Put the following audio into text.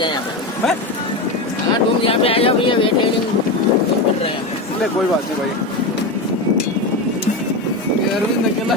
जाए यहाँ पे। मैं हाँ तुम यहाँ पे आ जाओ भैया, वेट ट्रेनिंग बन रहा है। ले कोई बात नहीं भाई। ये अरविंद अकेला